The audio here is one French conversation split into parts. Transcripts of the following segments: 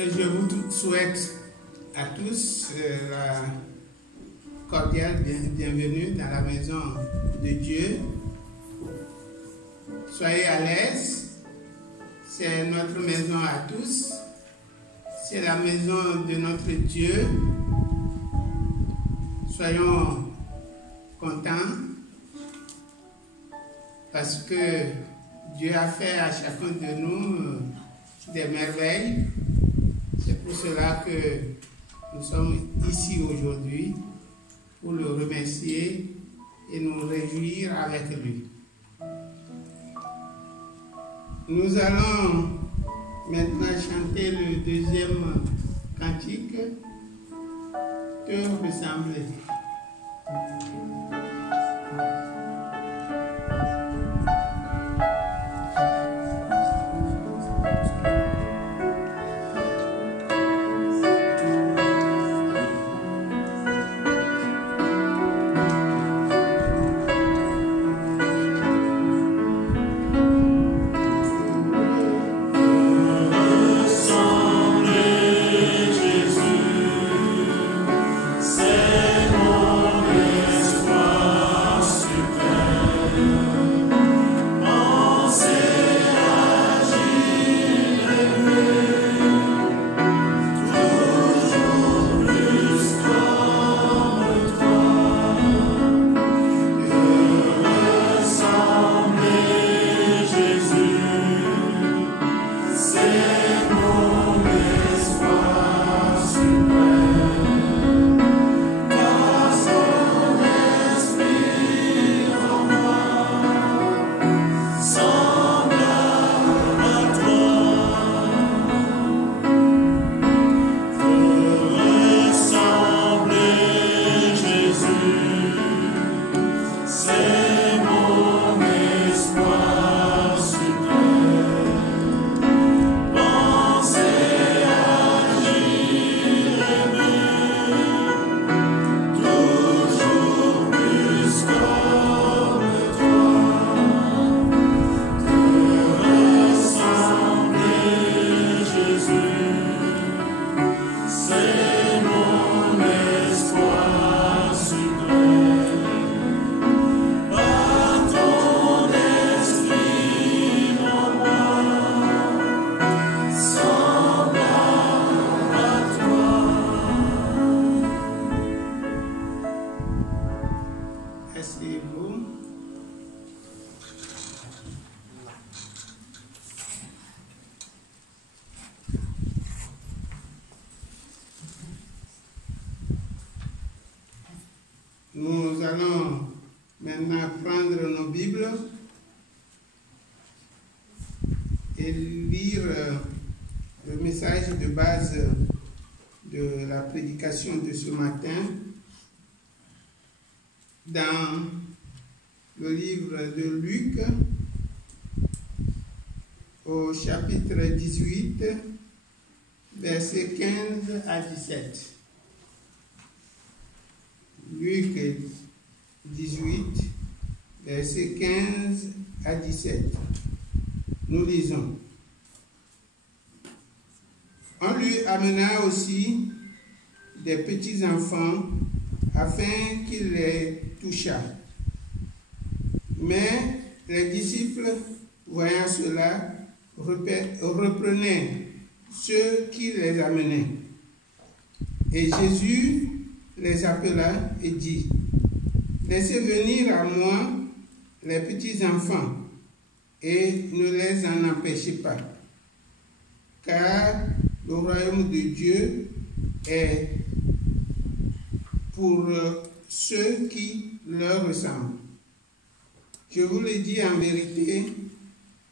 Et je vous souhaite à tous la cordiale bienvenue dans la maison de Dieu. Soyez à l'aise, c'est notre maison à tous, c'est la maison de notre Dieu. Soyons contents parce que Dieu a fait à chacun de nous des merveilles. C'est pour cela que nous sommes ici aujourd'hui pour le remercier et nous réjouir avec lui. Nous allons maintenant chanter le deuxième cantique, te ressembler. C'est allons maintenant prendre nos Bibles et lire le message de base de la prédication de ce matin dans le livre de Luc au chapitre 18, versets 15 à 17. Luc 18, versets 15 à 17. Nous lisons. On lui amena aussi des petits enfants afin qu'il les touchât. Mais les disciples, voyant cela, reprenaient ceux qui les amenaient. Et Jésus les appela et dit, « Laissez venir à moi les petits enfants, et ne les en empêchez pas, car le royaume de Dieu est pour ceux qui leur ressemblent. Je vous le dis en vérité,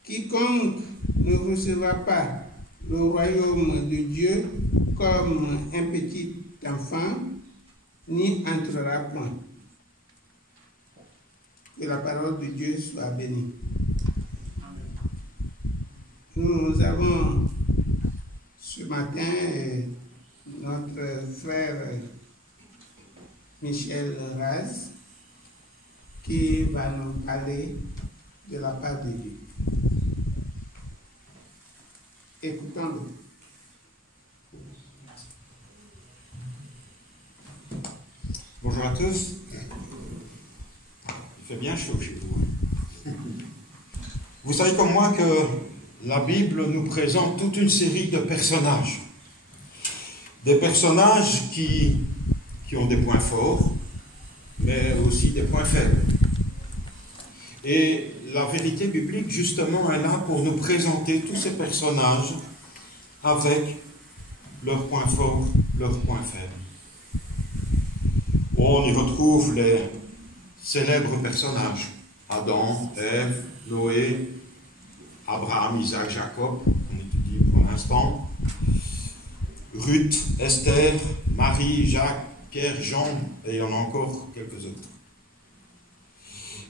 quiconque ne recevra pas le royaume de Dieu comme un petit enfant, n'y entrera point. » Que la parole de Dieu soit bénie. Nous avons ce matin notre frère Michel Raz qui va nous parler de la part de Dieu. Écoutons-le. Bonjour à tous. Il fait bien chaud chez vous. Vous savez comme moi que la Bible nous présente toute une série de personnages. Des personnages qui ont des points forts, mais aussi des points faibles. Et la vérité biblique, justement, est là pour nous présenter tous ces personnages avec leurs points forts, leurs points faibles. On y retrouve les célèbres personnages. Adam, Ève, Noé, Abraham, Isaac, Jacob, on étudie pour l'instant. Ruth, Esther, Marie, Jacques, Pierre, Jean, et il y en a encore quelques autres.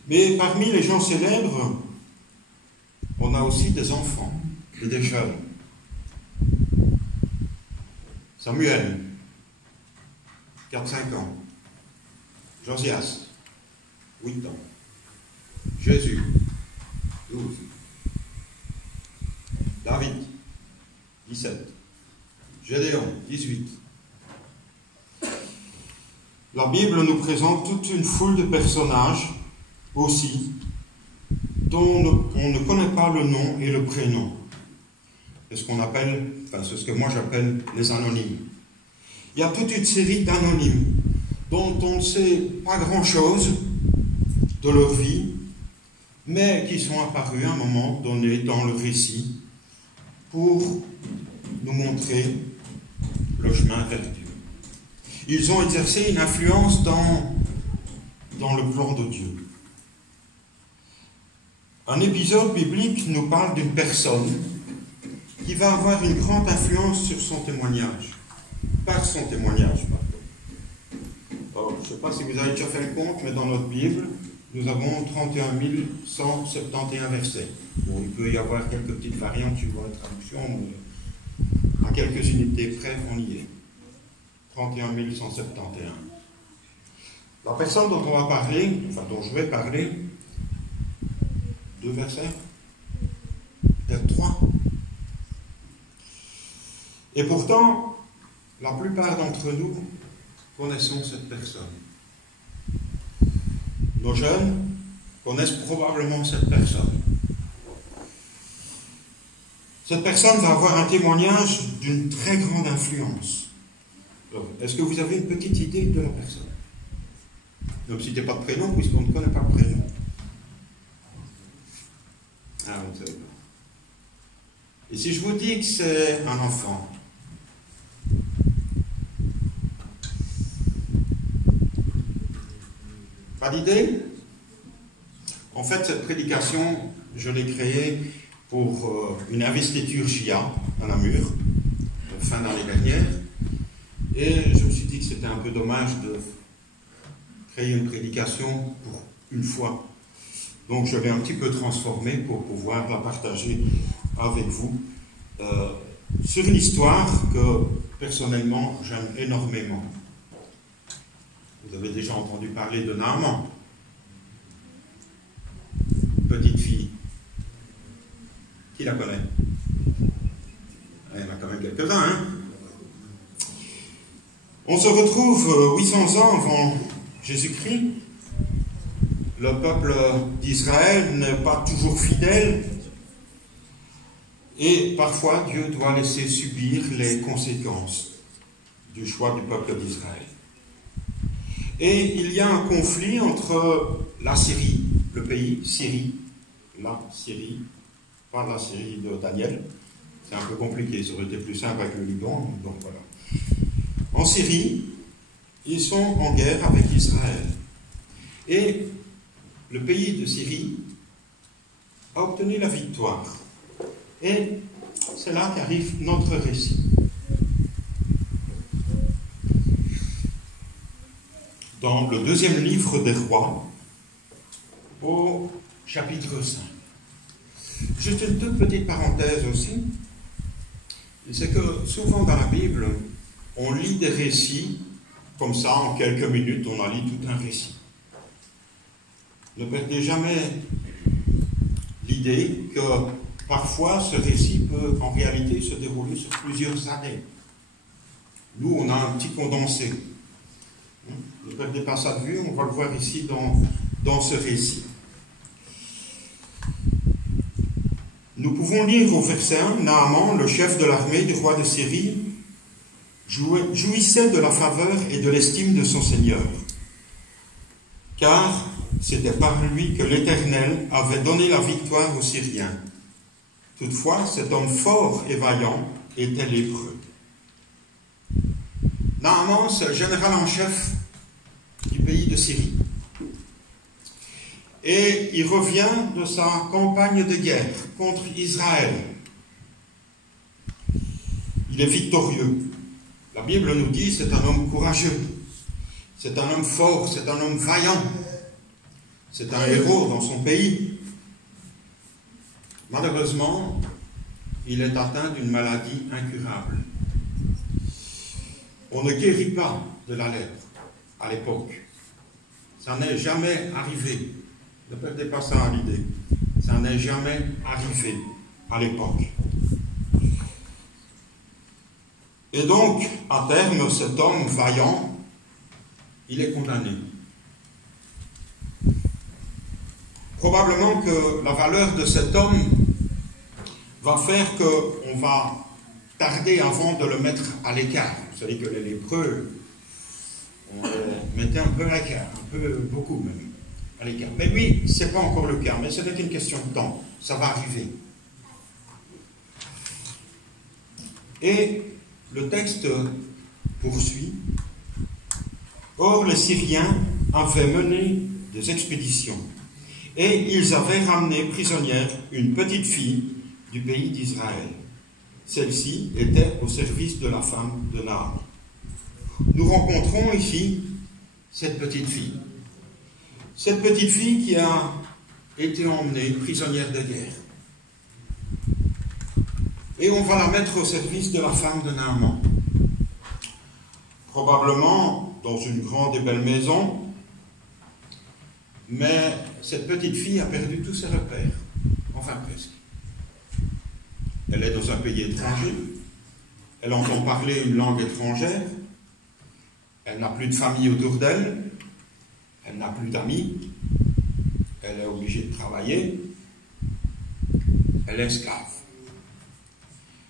Mais parmi les gens célèbres, on a aussi des enfants et des jeunes. Samuel, 4-5 ans. Josias, 8 ans. Jésus, 12. David, 17. Gédéon, 18. La Bible nous présente toute une foule de personnages aussi dont on ne connaît pas le nom et le prénom. C'est ce qu'on appelle, c'est ce que moi j'appelle les anonymes. Il y a toute une série d'anonymes dont on ne sait pas grand-chose de leur vie, mais qui sont apparus à un moment donné dans le récit pour nous montrer le chemin vers Dieu. Ils ont exercé une influence dans le plan de Dieu. Un épisode biblique nous parle d'une personne qui va avoir une grande influence sur son témoignage, par son témoignage, pardon. Alors, je ne sais pas si vous avez déjà fait le compte, mais dans notre Bible, nous avons 31 171 versets. Bon, il peut y avoir quelques petites variantes suivant la traduction, mais à quelques unités près, on y est. 31 171. La personne dont on va parler, dont je vais parler, 2 versets, peut-être 3. Et pourtant, la plupart d'entre nous connaissons cette personne. Nos jeunes connaissent probablement cette personne. Cette personne va avoir un témoignage d'une très grande influence. Est-ce que vous avez une petite idée de la personne? Ne me citez pas de prénom, puisqu'on ne connaît pas le prénom. Ah, vous ne savez pas. Et si je vous dis que c'est un enfant, Pas d'idée? En fait, cette prédication, je l'ai créée pour une investiture JA à Namur, fin d'année dernière. Et je me suis dit que c'était un peu dommage de créer une prédication pour une fois. Donc je l'ai un petit peu transformée pour pouvoir la partager avec vous sur une histoire que personnellement j'aime énormément. Vous avez déjà entendu parler de Naaman, petite fille. Qui la connaît? Il y en a quand même quelques-uns, hein? On se retrouve 800 ans avant Jésus-Christ. Le peuple d'Israël n'est pas toujours fidèle et parfois Dieu doit laisser subir les conséquences du choix du peuple d'Israël. Et il y a un conflit entre la Syrie, le pays Syrie, la Syrie, pas la Syrie de Daniel, c'est un peu compliqué, ça aurait été plus simple avec le Liban, donc voilà. En Syrie, ils sont en guerre avec Israël. Et le pays de Syrie a obtenu la victoire. Et c'est là qu'arrive notre récit. Dans le deuxième livre des rois, au chapitre 5. Juste une toute petite parenthèse aussi, c'est que souvent dans la Bible, on lit des récits, comme ça, en quelques minutes, on en lit tout un récit. Ne perdez jamais l'idée que parfois ce récit peut en réalité se dérouler sur plusieurs années. Nous, on a un petit condensé. Ne perdez pas ça de vue, on va le voir ici dans ce récit. Nous pouvons lire au verset 1, Naaman, le chef de l'armée du roi de Syrie, jouissait de la faveur et de l'estime de son Seigneur, car c'était par lui que l'Éternel avait donné la victoire aux Syriens. Toutefois, cet homme fort et vaillant était lépreux. Naaman, c'est le général en chef du pays de Syrie. Et il revient de sa campagne de guerre contre Israël. Il est victorieux. La Bible nous dit que c'est un homme courageux, c'est un homme fort, c'est un homme vaillant, c'est un héros dans son pays. Malheureusement, il est atteint d'une maladie incurable. On ne guérit pas de la lèpre à l'époque. Ça n'est jamais arrivé. Ne perdez pas ça à l'idée. Ça n'est jamais arrivé à l'époque. Et donc, à terme, cet homme vaillant, il est condamné. Probablement que la valeur de cet homme va faire qu'on va tarder avant de le mettre à l'écart. Vous savez que les lépreux, on les mettait un peu à l'écart, un peu, beaucoup même, à l'écart. Mais lui, ce n'est pas encore le cas, mais ce n'est qu'une question de temps. Ça va arriver. Et le texte poursuit. Or, les Syriens avaient mené des expéditions et ils avaient ramené prisonnière une petite fille du pays d'Israël. Celle-ci était au service de la femme de Naaman. Nous rencontrons ici cette petite fille. Cette petite fille qui a été emmenée prisonnière de guerre. Et on va la mettre au service de la femme de Naaman. Probablement dans une grande et belle maison, mais cette petite fille a perdu tous ses repères. Enfin presque. Elle est dans un pays étranger, elle entend parler une langue étrangère, elle n'a plus de famille autour d'elle, elle n'a plus d'amis, elle est obligée de travailler, elle est esclave.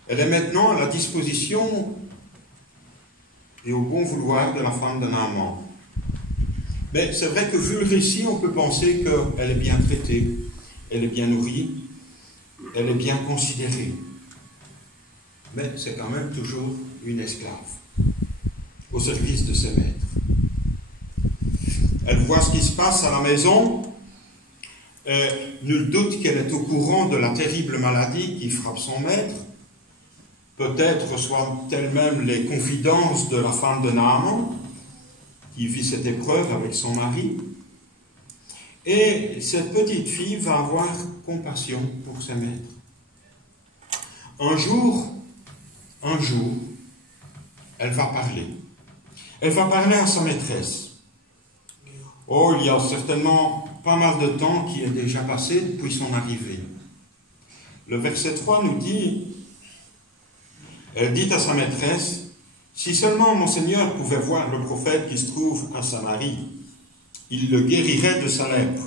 Elle est maintenant à la disposition et au bon vouloir de la femme de Naaman. Mais c'est vrai que vu le récit, on peut penser qu'elle est bien traitée, elle est bien nourrie, elle est bien considérée. Mais c'est quand même toujours une esclave, au service de ses maîtres. Elle voit ce qui se passe à la maison. Nul doute qu'elle est au courant de la terrible maladie qui frappe son maître. Peut-être reçoit-elle même les confidences de la femme de Naaman, qui vit cette épreuve avec son mari. Et cette petite fille va avoir compassion pour ses maîtres. Un jour, elle va parler. Elle va parler à sa maîtresse. Oh, il y a certainement pas mal de temps qui est déjà passé depuis son arrivée. Le verset 3 nous dit, elle dit à sa maîtresse, « Si seulement mon Seigneur pouvait voir le prophète qui se trouve à Samarie, il le guérirait de sa lèpre. »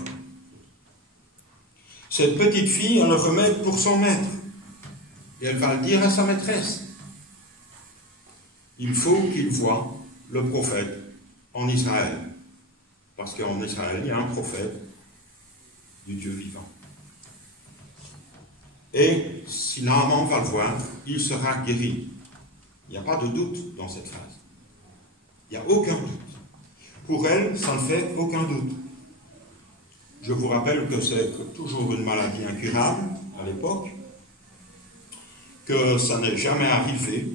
Cette petite fille a le remède pour son maître. Et elle va le dire à sa maîtresse. Il faut qu'il voie le prophète en Israël. Parce qu'en Israël, il y a un prophète du Dieu vivant. Et si Naaman va le voir, il sera guéri. Il n'y a pas de doute dans cette phrase. Il n'y a aucun doute. Pour elle, ça ne fait aucun doute. Je vous rappelle que c'est toujours une maladie incurable à l'époque, que ça n'est jamais arrivé.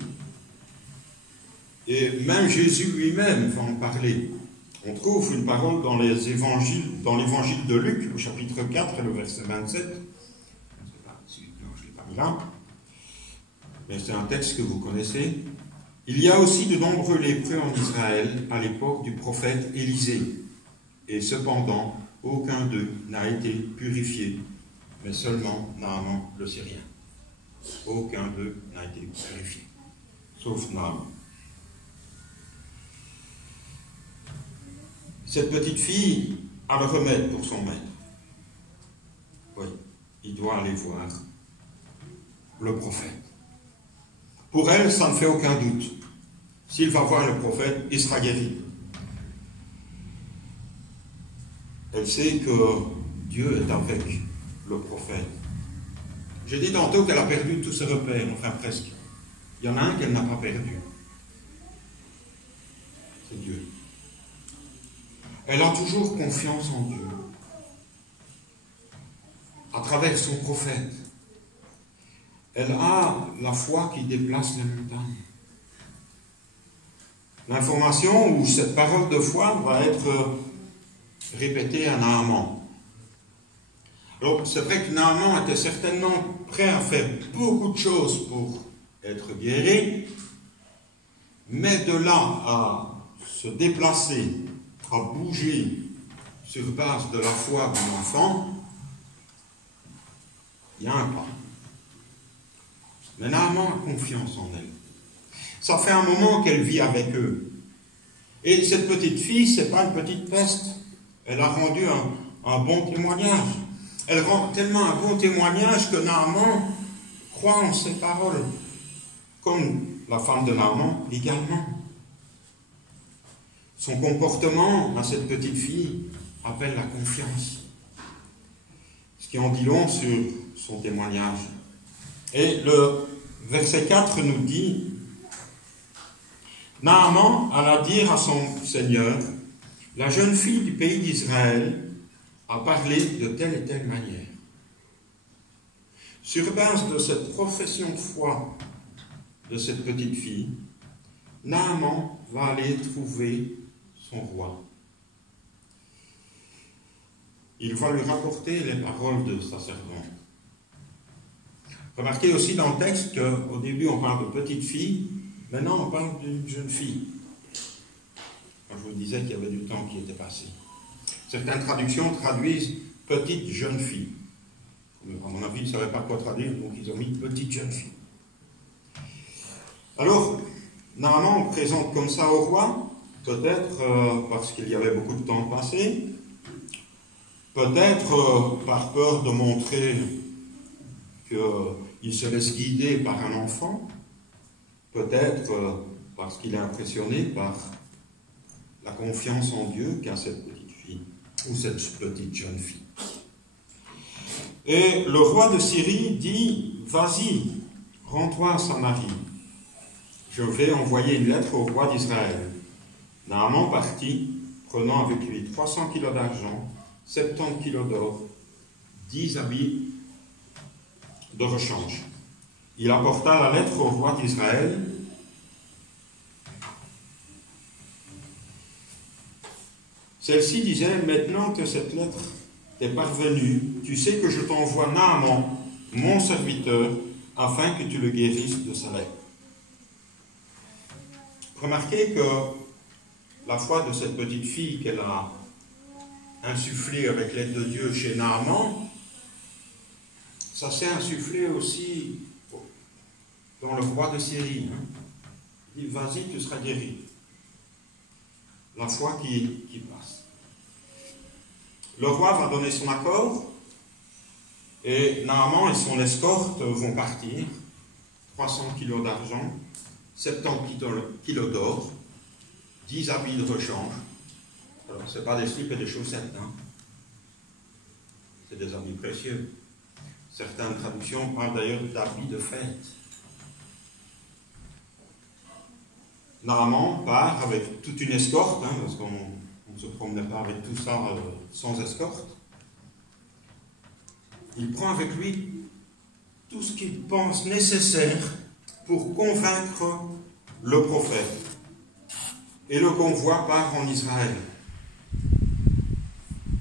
Et même Jésus lui-même va en parler. On trouve une parole dans l'évangile de Luc, au chapitre 4 et le verset 27. Je ne sais pas si je ne l'ai pas mis là, mais c'est un texte que vous connaissez. Il y a aussi de nombreux lépreux en Israël à l'époque du prophète Élisée, et cependant, aucun d'eux n'a été purifié, mais seulement Naaman le Syrien. Aucun d'eux n'a été purifié, sauf Naaman. Cette petite fille a le remède pour son maître. Oui, il doit aller voir le prophète. Pour elle, ça ne fait aucun doute. S'il va voir le prophète, il sera guéri. Elle sait que Dieu est avec le prophète. J'ai dit tantôt qu'elle a perdu tous ses repères, enfin presque. Il y en a un qu'elle n'a pas perdu. C'est Dieu. Elle a toujours confiance en Dieu. À travers son prophète. Elle a la foi qui déplace les montagnes. L'information ou cette parole de foi va être répétée à Naaman. Alors, c'est vrai que Naaman était certainement prêt à faire beaucoup de choses pour être guéri, mais de là à se déplacer, à bouger sur base de la foi d'un enfant, il y a un pas. Mais Naaman a confiance en elle. Ça fait un moment qu'elle vit avec eux. Et cette petite fille, ce n'est pas une petite peste. Elle a rendu un bon témoignage. Elle rend tellement un bon témoignage que Naaman croit en ses paroles. Comme la femme de Naaman également. Son comportement à cette petite fille appelle la confiance. Ce qui en dit long sur son témoignage. Et le verset 4 nous dit, Naaman alla dire à son Seigneur, la jeune fille du pays d'Israël a parlé de telle et telle manière. Sur base de cette profession de foi de cette petite fille, Naaman va aller trouver son roi. Il va lui rapporter les paroles de sa servante. Remarquez aussi dans le texte qu'au début on parle de petite fille, maintenant on parle d'une jeune fille. Quand je vous disais qu'il y avait du temps qui était passé. Certaines traductions traduisent petite jeune fille. À mon avis, ils ne savaient pas quoi traduire, donc ils ont mis petite jeune fille. Alors, Naaman présente comme ça au roi, peut-être parce qu'il y avait beaucoup de temps passé, peut-être par peur de montrer qu'il se laisse guider par un enfant, peut-être parce qu'il est impressionné par la confiance en Dieu qu'a cette petite fille, ou cette petite jeune fille. Et le roi de Syrie dit, vas-y, rends-toi à Samarie. Je vais envoyer une lettre au roi d'Israël. Naaman partit, prenant avec lui 300 kilos d'argent, 70 kilos d'or, 10 habits de rechange. Il apporta la lettre au roi d'Israël. Celle-ci disait: maintenant que cette lettre t'est parvenue, tu sais que je t'envoie Naaman, mon serviteur, afin que tu le guérisses de sa lèpre. Remarquez que la foi de cette petite fille qu'elle a insufflée avec l'aide de Dieu chez Naaman, ça s'est insufflé aussi dans le roi de Syrie. Il dit: vas-y, tu seras guéri. La foi qui passe. Le roi va donner son accord et Naaman et son escorte vont partir. 300 kilos d'argent, 70 kilos d'or, 10 habits de rechange. Alors, ce n'est pas des slips et des chaussettes, c'est des habits précieux. Certaines traductions parlent d'ailleurs d'habits de fête. Naaman part avec toute une escorte, parce qu'on ne se promenait pas avec tout ça sans escorte. Il prend avec lui tout ce qu'il pense nécessaire pour convaincre le prophète. Et le convoi part en Israël.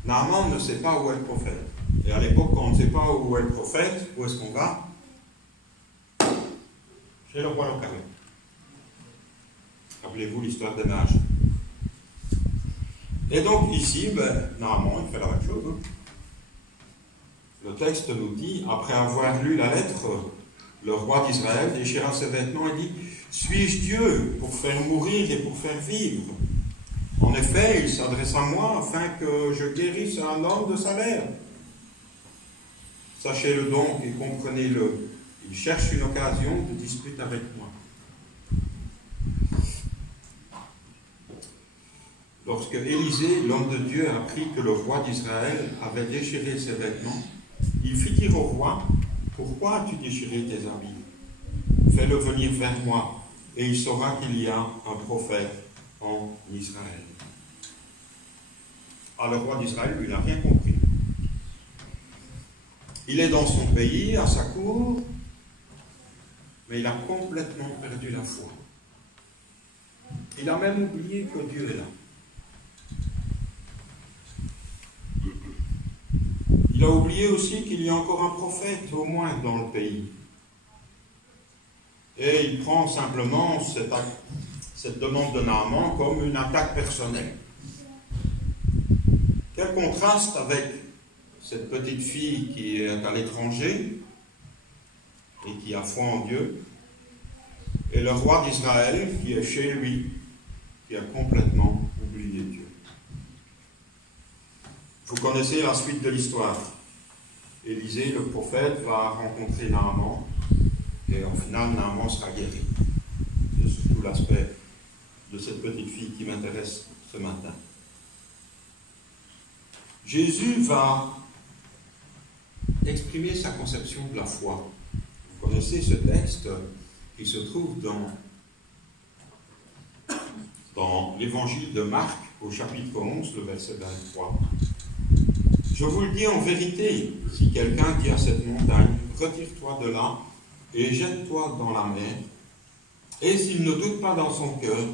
Naaman ne sait pas où est le prophète. Et à l'époque, quand on ne sait pas où est le prophète, où est-ce qu'on va? Chez le roi local. Rappelez-vous l'histoire des mages. Et donc ici, Naaman, il fait la même chose. Le texte nous dit: après avoir lu la lettre, le roi d'Israël déchira ses vêtements et dit: suis-je Dieu pour faire mourir et pour faire vivre? En effet, il s'adresse à moi afin que je guérisse un homme de sa lèpre. Sachez-le donc et comprenez-le. Il cherche une occasion de dispute avec moi. Lorsque Élisée, l'homme de Dieu, apprit que le roi d'Israël avait déchiré ses vêtements, il fit dire au roi: pourquoi as-tu déchiré tes habits? Fais-le venir vers moi, et il saura qu'il y a un prophète en Israël. Alors le roi d'Israël, lui, n'a rien compris. Il est dans son pays, à sa cour, mais il a complètement perdu la foi. Il a même oublié que Dieu est là. Il a oublié aussi qu'il y a encore un prophète, au moins, dans le pays. Et il prend simplement cette demande de Naaman comme une attaque personnelle. Quel contraste avec cette petite fille qui est à l'étranger et qui a foi en Dieu, et le roi d'Israël qui est chez lui, qui a complètement oublié Dieu. Vous connaissez la suite de l'histoire. Élisée, le prophète, va rencontrer Naaman, et en final, Naaman sera guéri. C'est surtout l'aspect de cette petite fille qui m'intéresse ce matin. Jésus va exprimer sa conception de la foi. Vous connaissez ce texte qui se trouve dans l'évangile de Marc, au chapitre 11, le verset 23. Je vous le dis en vérité, si quelqu'un dit à cette montagne, retire-toi de là et jette-toi dans la mer, et s'il ne doute pas dans son cœur,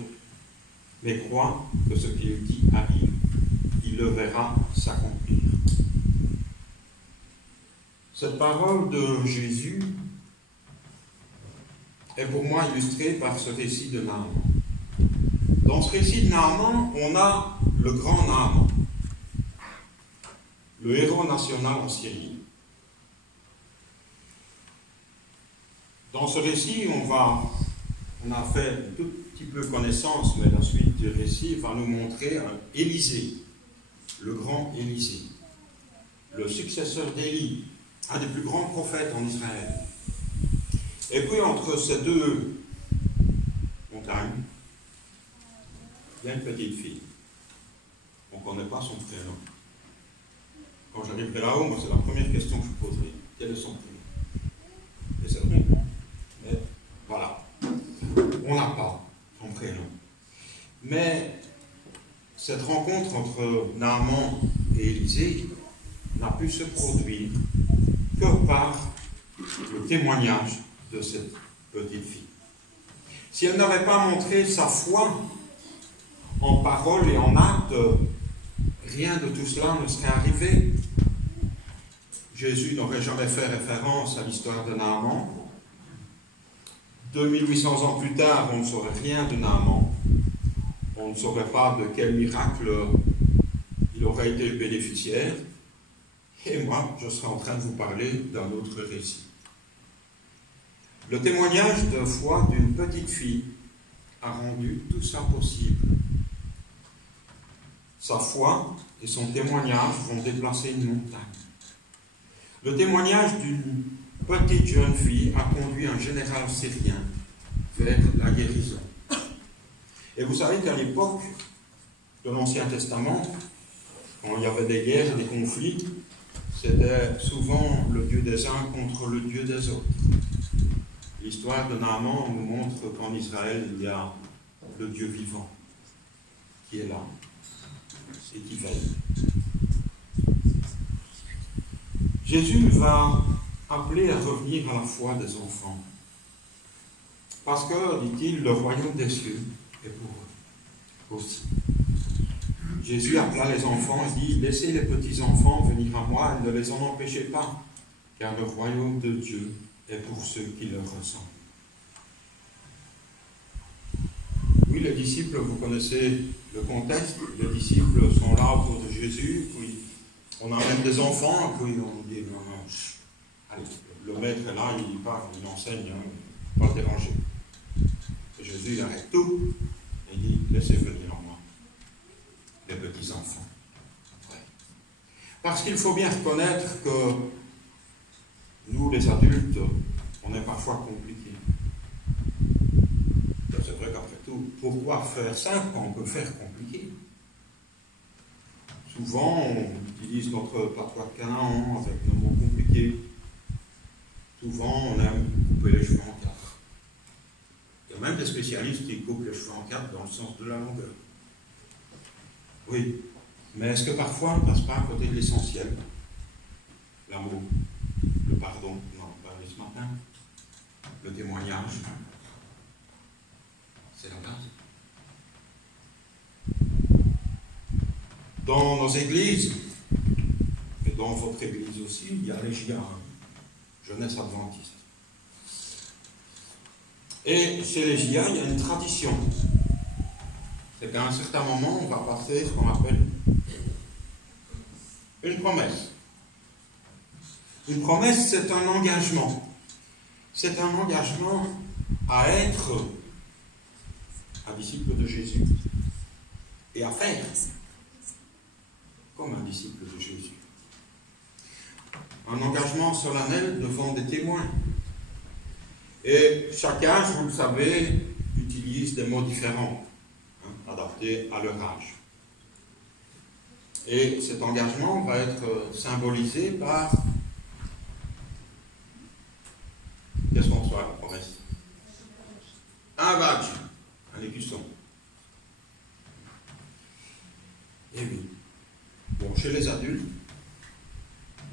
mais croit que ce qu'il dit arrive, il le verra s'accomplir. Cette parole de Jésus est pour moi illustrée par ce récit de Naaman. Dans ce récit de Naaman, on a le grand Naaman, le héros national en Syrie. Dans ce récit, on a fait un tout petit peu connaissance, mais la suite du récit va nous montrer Élisée, le grand Élisée, le successeur d'Élie, un des plus grands prophètes en Israël. Et puis entre ces deux montagnes, il y a une petite fille. On ne connaît pas son prénom. Quand j'arriverai là-haut, moi, c'est la première question que je poserai. Quel est son prénom? Et c'est vrai. Mais voilà. On n'a pas son prénom. Mais cette rencontre entre Naaman et Élisée n'a pu se produire que par le témoignage de cette petite fille. Si elle n'avait pas montré sa foi en parole et en acte, rien de tout cela ne serait arrivé. Jésus n'aurait jamais fait référence à l'histoire de Naaman. 2800 ans plus tard, on ne saurait rien de Naaman. On ne saurait pas de quel miracle il aurait été le bénéficiaire. Et moi, je serais en train de vous parler d'un autre récit. Le témoignage de foi d'une petite fille a rendu tout ça possible. Sa foi et son témoignage vont déplacer une montagne. Le témoignage d'une petite jeune fille a conduit un général syrien vers la guérison. Et vous savez qu'à l'époque de l'Ancien Testament, quand il y avait des guerres, des conflits, c'était souvent le Dieu des uns contre le Dieu des autres. L'histoire de Naaman nous montre qu'en Israël, il y a le Dieu vivant qui est là et qui veille. Jésus va appeler à revenir à la foi des enfants. Parce que, dit-il, le royaume des cieux est pour eux aussi. Jésus appela les enfants et dit, laissez les petits enfants venir à moi et ne les en empêchez pas, car le royaume de Dieu est pour ceux qui le ressentent. Oui, les disciples, vous connaissez le contexte, les disciples sont là autour de Jésus, puis on amène des enfants, puis on dit, non, allez, le maître est là, il parle, il enseigne, pas le déranger. Et Jésus il arrête tout, et il dit, laissez venir en moi les petits enfants. Parce qu'il faut bien reconnaître que nous, les adultes, on est parfois compliqués. C'est vrai qu'après tout, pourquoi faire simple quand on peut faire compliqué? Souvent, on utilise notre patois de Canaan avec nos mots compliqués. Souvent, on aime couper les cheveux en quatre. Il y a même des spécialistes qui coupent les cheveux en quatre dans le sens de la longueur. Oui, mais est-ce que parfois on ne passe pas à côté de l'essentiel? L'amour, le pardon, on en parlait ce matin, le témoignage, c'est la base. Dans nos églises, et dans votre église aussi, il y a les JA, Jeunesse Adventiste. Et chez les JA, il y a une tradition. C'est qu'à un certain moment, on va passer ce qu'on appelle une promesse. Une promesse, c'est un engagement. C'est un engagement à être un disciple de Jésus et à faire comme un disciple de Jésus. Un engagement solennel devant des témoins. Et chaque âge, vous le savez, utilise des mots différents, adaptés à leur âge. Et cet engagement va être symbolisé par... Qu'est-ce qu'on reçoit à la promesse? Un badge, un écusson. Et oui. Bon, chez les adultes,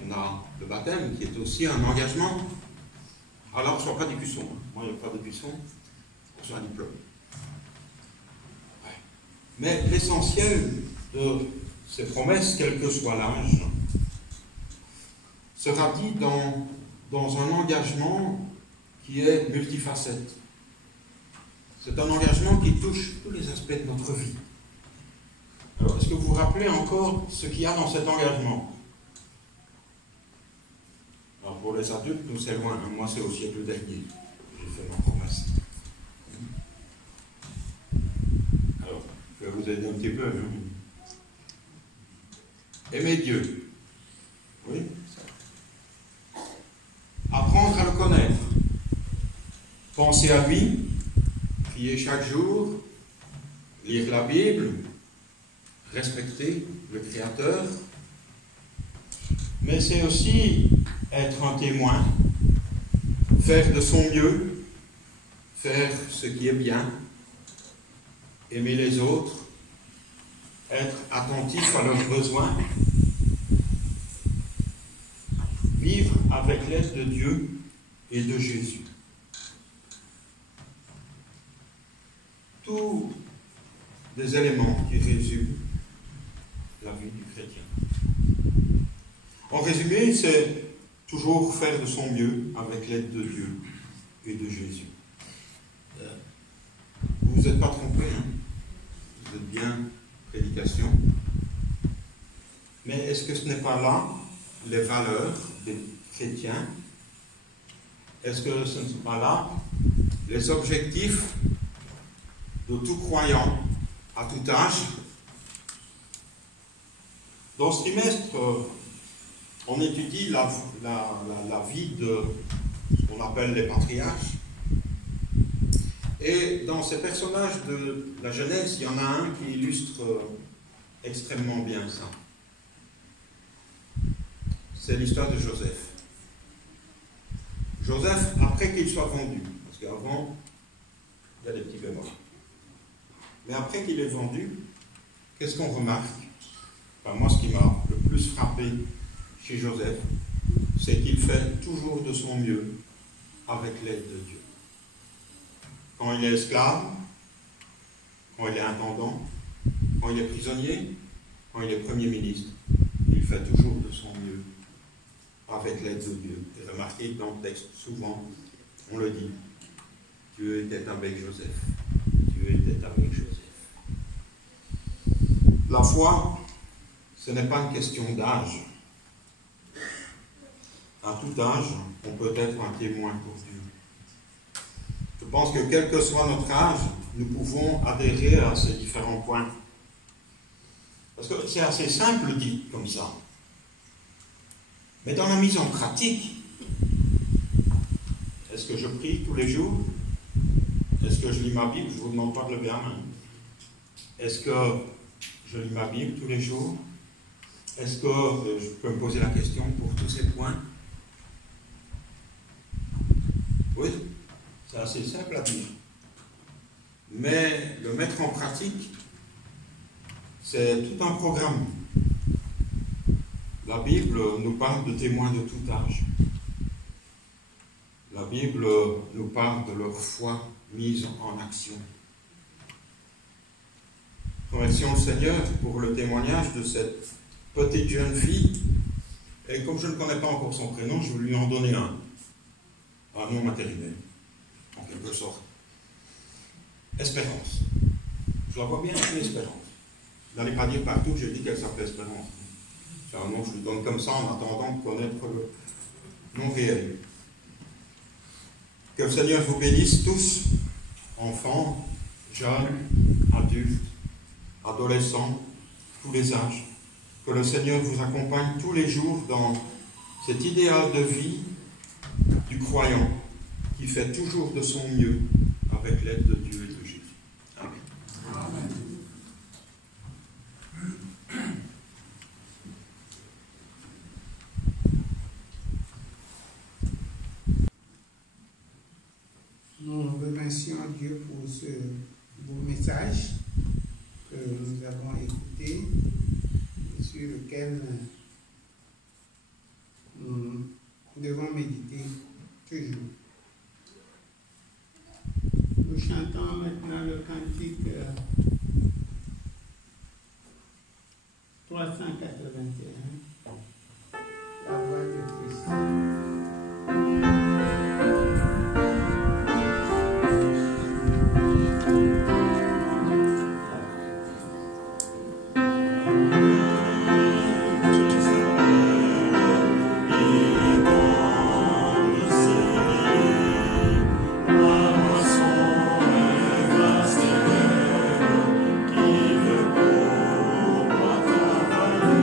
on a le baptême qui est aussi un engagement. Alors, on ne reçoit pas d'écusson. Moi, il n'y a pas d'écusson, on reçoit un diplôme. Ouais. Mais l'essentiel de ces promesses, quel que soit l'âge, sera dit dans un engagement qui est multifacette. C'est un engagement qui touche tous les aspects de notre vie. Alors, est-ce que vous vous rappelez encore ce qu'il y a dans cet engagement? Alors, pour les adultes, nous, c'est loin. Moi, c'est au siècle dernier que j'ai fait ma promesse. Alors, je vais vous aider un petit peu. Aimer Dieu. Oui. Apprendre à le connaître. Penser à lui. Prier chaque jour. Lire la Bible. Respecter le Créateur. Mais c'est aussi être un témoin, faire de son mieux, faire ce qui est bien, aimer les autres, être attentif à leurs besoins, vivre avec l'aide de Dieu et de Jésus. Tous des éléments qui résument la vie du chrétien. En résumé, c'est toujours faire de son mieux avec l'aide de Dieu et de Jésus. Vous vous êtes pas trompé, hein? Vous êtes bien prédication. Mais est-ce que ce n'est pas là les valeurs des chrétiens? Est-ce que ce ne sont pas là les objectifs de tout croyant à tout âge? Dans ce trimestre, on étudie la vie de ce qu'on appelle les patriarches. Et dans ces personnages de la Genèse, il y en a un qui illustre extrêmement bien ça. C'est l'histoire de Joseph. Joseph, après qu'il soit vendu, parce qu'avant, il y a des petits bémols. Mais après qu'il est vendu, qu'est-ce qu'on remarque? Enfin, moi, ce qui m'a le plus frappé chez Joseph, c'est qu'il fait toujours de son mieux avec l'aide de Dieu. Quand il est esclave, quand il est intendant, quand il est prisonnier, quand il est premier ministre, il fait toujours de son mieux avec l'aide de Dieu. Et remarquez que dans le texte, souvent, on le dit, Dieu était avec Joseph. Dieu était avec Joseph. La foi, ce n'est pas une question d'âge. À tout âge, on peut être un témoin pour Dieu. Je pense que quel que soit notre âge, nous pouvons adhérer à ces différents points. Parce que c'est assez simple dit comme ça. Mais dans la mise en pratique, est-ce que je prie tous les jours? Est-ce que je lis ma Bible? Je ne vous demande pas de lever la main. Est-ce que je lis ma Bible tous les jours? Est-ce que je peux me poser la question pour tous ces points? Oui, c'est assez simple à dire. Mais le mettre en pratique, c'est tout un programme. La Bible nous parle de témoins de tout âge. La Bible nous parle de leur foi mise en action. Remercions le Seigneur pour le témoignage de cette petite jeune fille. Et comme je ne connais pas encore son prénom, je vais lui en donner un nom matériel, en quelque sorte. Espérance. Je la vois bien appeler Espérance. Je n'allais pas dire partout que j'ai dit qu'elle s'appelait Espérance. C'est un nom que je lui donne comme ça en attendant de connaître le nom réel. Que le Seigneur vous bénisse tous, enfants, jeunes, adultes, adolescents, tous les âges. Que le Seigneur vous accompagne tous les jours dans cet idéal de vie du croyant qui fait toujours de son mieux avec l'aide de Dieu et de Jésus. Amen. Amen. Nous remercions Dieu pour ce beau message que nous avons écouté et sur lequel nous devons méditer toujours. Nous chantons maintenant le cantique 381, la voix de Christ. Qui veut pour moi travailler.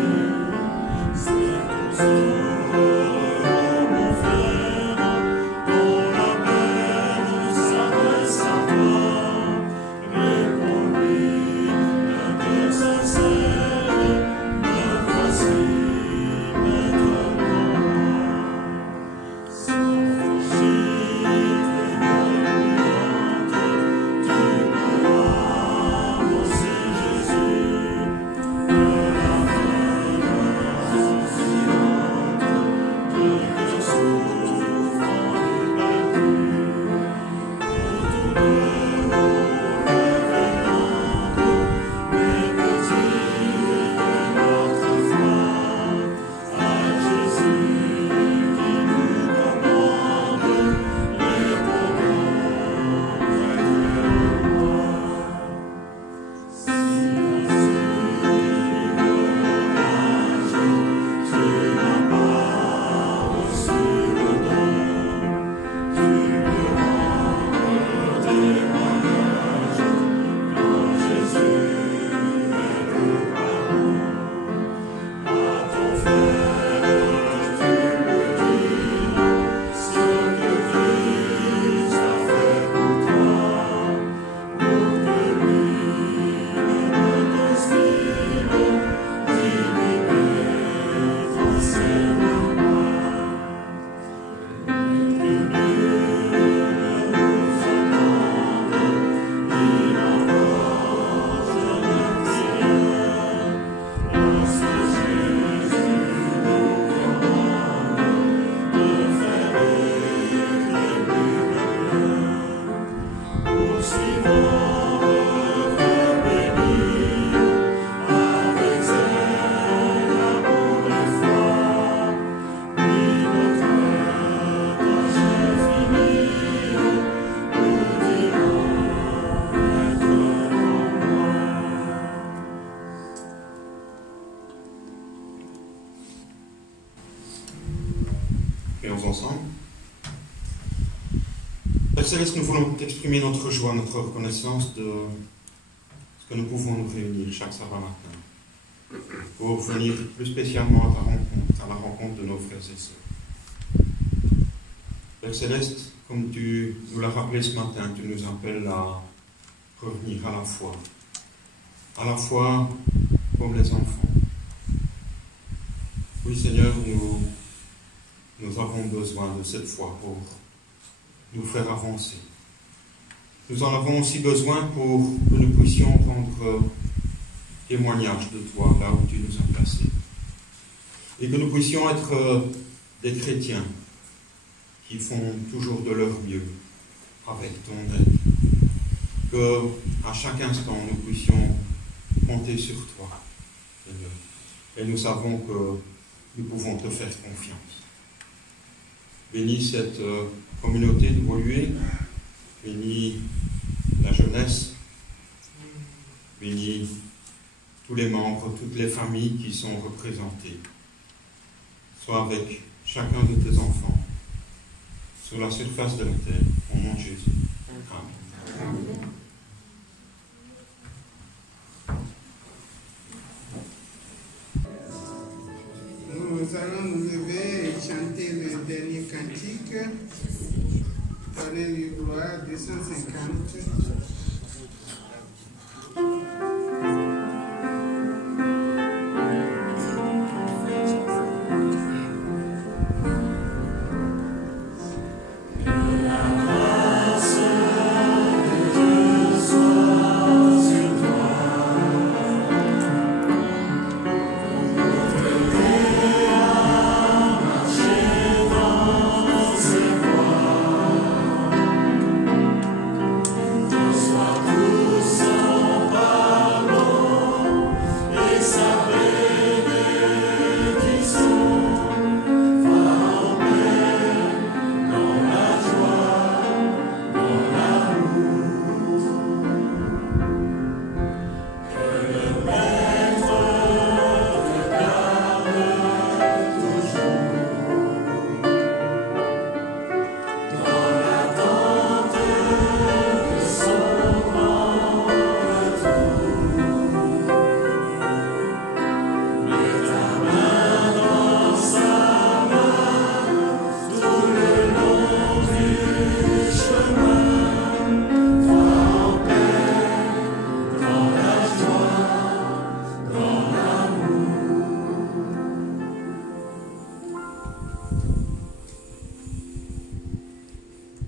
Père Céleste, nous voulons exprimer notre joie, notre reconnaissance de ce que nous pouvons nous réunir chaque sabbat matin pour venir plus spécialement à la rencontre de nos frères et sœurs. Père Céleste, comme tu nous l'as rappelé ce matin, tu nous appelles à revenir à la foi comme les enfants. Oui Seigneur, nous avons besoin de cette foi pour nous faire avancer. Nous en avons aussi besoin pour que nous puissions rendre témoignage de toi là où tu nous as placés. Et que nous puissions être des chrétiens qui font toujours de leur mieux avec ton aide. Qu'à chaque instant nous puissions compter sur toi, Seigneur. Et nous savons que nous pouvons te faire confiance. Bénis cette communauté d'évoluer, bénis la jeunesse, bénis tous les membres, toutes les familles qui sont représentées. Sois avec chacun de tes enfants sur la surface de la terre, au nom de Jésus. Amen. Amen. Nous allons nous lever et chanter le dernier cantique. Donnez-lui gloire, 250.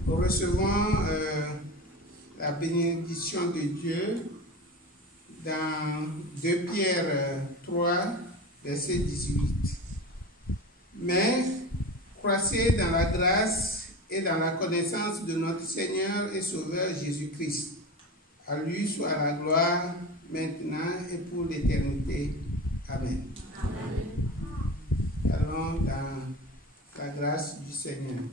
Recevons la bénédiction de Dieu dans 2 Pierre 3, verset 18. Mais croissez dans la grâce et dans la connaissance de notre Seigneur et Sauveur Jésus-Christ. À lui soit la gloire maintenant et pour l'éternité. Amen. Amen. Allons dans la grâce du Seigneur.